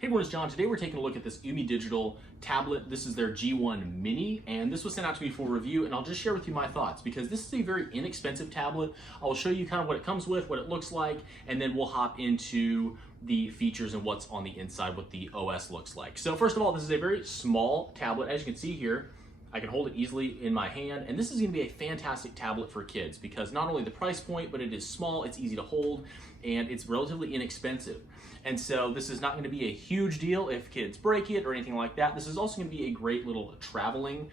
Hey everyone, it's John. Today we're taking a look at this UMIDIGI tablet. This is their G1 Mini, and this was sent out to me for review, and I'll just share with you my thoughts because this is a very inexpensive tablet. I will show you kind of what it comes with, what it looks like, and then we'll hop into the features and what's on the inside, what the OS looks like. So first of all, this is a very small tablet. As you can see here, I can hold it easily in my hand, and this is going to be a fantastic tablet for kids because not only the price point, but it is small, it's easy to hold, and it's relatively inexpensive. And so this is not going to be a huge deal if kids break it or anything like that. This is also going to be a great little traveling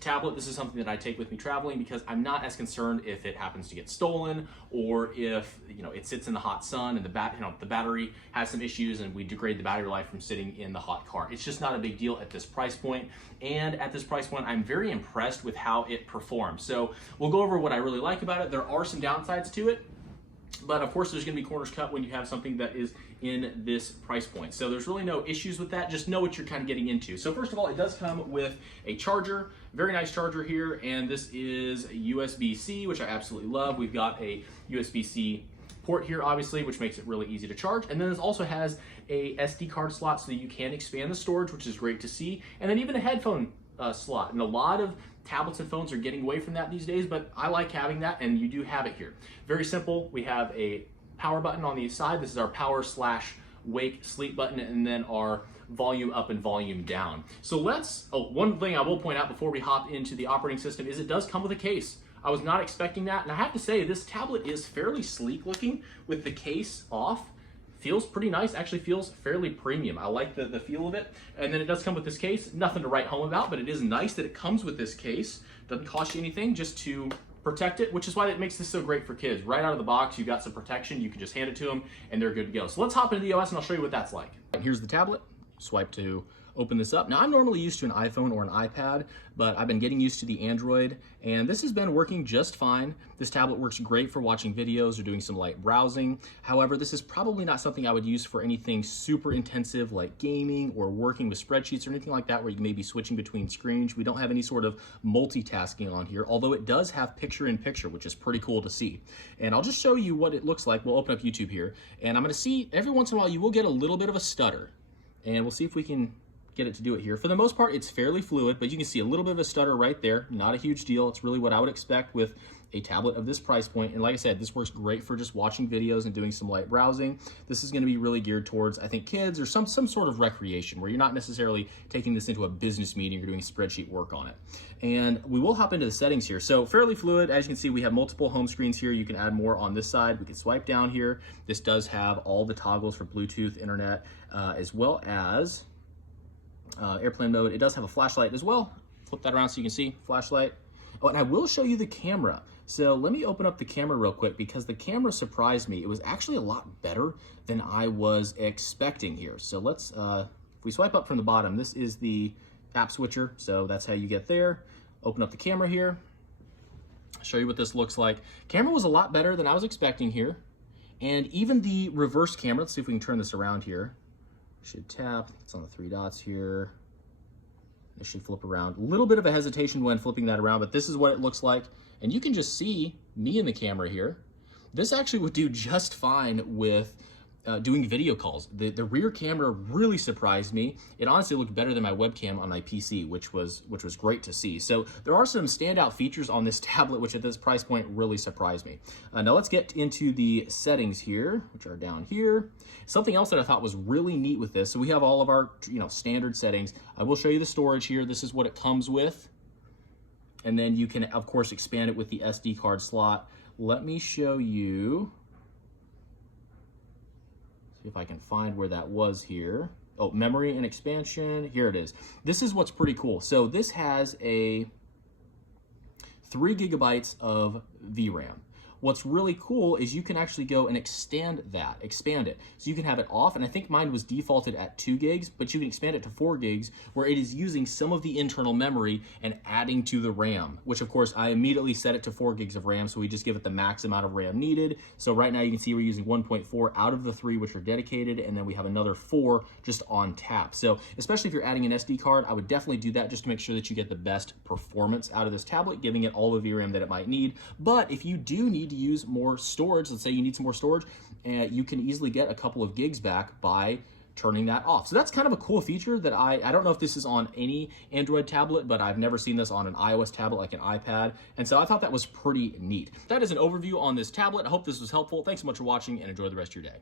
tablet. This is something that I take with me traveling because I'm not as concerned if it happens to get stolen or if it sits in the hot sun and the battery has some issues and we degrade the battery life from sitting in the hot car. It's just not a big deal at this price point. And at this price point, I'm very impressed with how it performs. So we'll go over what I really like about it. There are some downsides to it, but of course there's going to be corners cut when you have something that is in this price point. So there's really no issues with that. Just know what you're kind of getting into. So first of all, it does come with a charger, very nice charger here, and this is USB-C, which I absolutely love. We've got a USB-C port here, obviously, which makes it really easy to charge. And then this also has a SD card slot so that you can expand the storage, which is great to see. And then even a headphone slot. And a lot of tablets and phones are getting away from that these days, but I like having that, and you do have it here. Very simple. We have a power button on the side. This is our power/wake sleep button, and then our volume up and volume down. So one thing I will point out before we hop into the operating system is it does come with a case. I was not expecting that, and I have to say this tablet is fairly sleek looking with the case off. Feels pretty nice, actually feels fairly premium. I like the feel of it. And then it does come with this case. Nothing to write home about, but it is nice that it comes with this case. Doesn't cost you anything just to protect it, which is why it makes this so great for kids. Right out of the box, you've got some protection. You can just hand it to them and they're good to go. So let's hop into the OS and I'll show you what that's like. Here's the tablet. Swipe to open this up. Now I'm normally used to an iPhone or an iPad, but I've been getting used to the Android, and this has been working just fine. This tablet works great for watching videos or doing some light browsing. However, this is probably not something I would use for anything super intensive like gaming or working with spreadsheets or anything like that where you may be switching between screens. We don't have any sort of multitasking on here, although it does have picture-in-picture, which is pretty cool to see. And I'll just show you what it looks like. We'll open up YouTube here, and I'm gonna see every once in a while you will get a little bit of a stutter, and we'll see if we can get it to do it here. For the most part, it's fairly fluid, but you can see a little bit of a stutter right there. Not a huge deal. It's really what I would expect with a tablet of this price point. And like I said, this works great for just watching videos and doing some light browsing. This is going to be really geared towards, I think, kids or some sort of recreation where you're not necessarily taking this into a business meeting or doing spreadsheet work on it. And we will hop into the settings here. So fairly fluid. As you can see, we have multiple home screens here. You can add more on this side. We can swipe down here. This does have all the toggles for Bluetooth, internet, as well as airplane mode. It does have a flashlight as well. Flip that around so you can see flashlight. Oh, and I will show you the camera. So let me open up the camera real quick because the camera surprised me. It was actually a lot better than I was expecting here. So let's, if we swipe up from the bottom, this is the app switcher. So that's how you get there. Open up the camera here. Show you what this looks like. Camera was a lot better than I was expecting here. And even the reverse camera, let's see if we can turn this around here. Should tap, it's on the three dots here. It should flip around. A little bit of a hesitation when flipping that around, but this is what it looks like. And you can just see me in the camera here. This actually would do just fine with doing video calls. The rear camera really surprised me. It honestly looked better than my webcam on my PC, which was great to see. So there are some standout features on this tablet, which at this price point really surprised me. Now let's get into the settings here, which are down here. Something else that I thought was really neat with this, so we have all of our standard settings. I will show you the storage here. This is what it comes with. And then you can, of course, expand it with the SD card slot. Let me show you. See if I can find where that was here. Oh, memory and expansion. Here it is. This is what's pretty cool. So this has a 3 gigabytes of VRAM. What's really cool is you can actually go and expand it. So you can have it off, and I think mine was defaulted at 2 gigs, but you can expand it to 4 gigs where it is using some of the internal memory and adding to the RAM, which of course I immediately set it to 4 gigs of RAM, so we just give it the max amount of RAM needed. So right now you can see we're using 1.4 out of the 3 which are dedicated, and then we have another 4 just on tap. So especially if you're adding an SD card, I would definitely do that just to make sure that you get the best performance out of this tablet, giving it all the VRAM that it might need. But if you do need to use more storage, let's say you need some more storage, you can easily get a couple of gigs back by turning that off. So that's kind of a cool feature that I don't know if this is on any Android tablet, but I've never seen this on an iOS tablet like an iPad. And so I thought that was pretty neat. That is an overview on this tablet. I hope this was helpful. Thanks so much for watching and enjoy the rest of your day.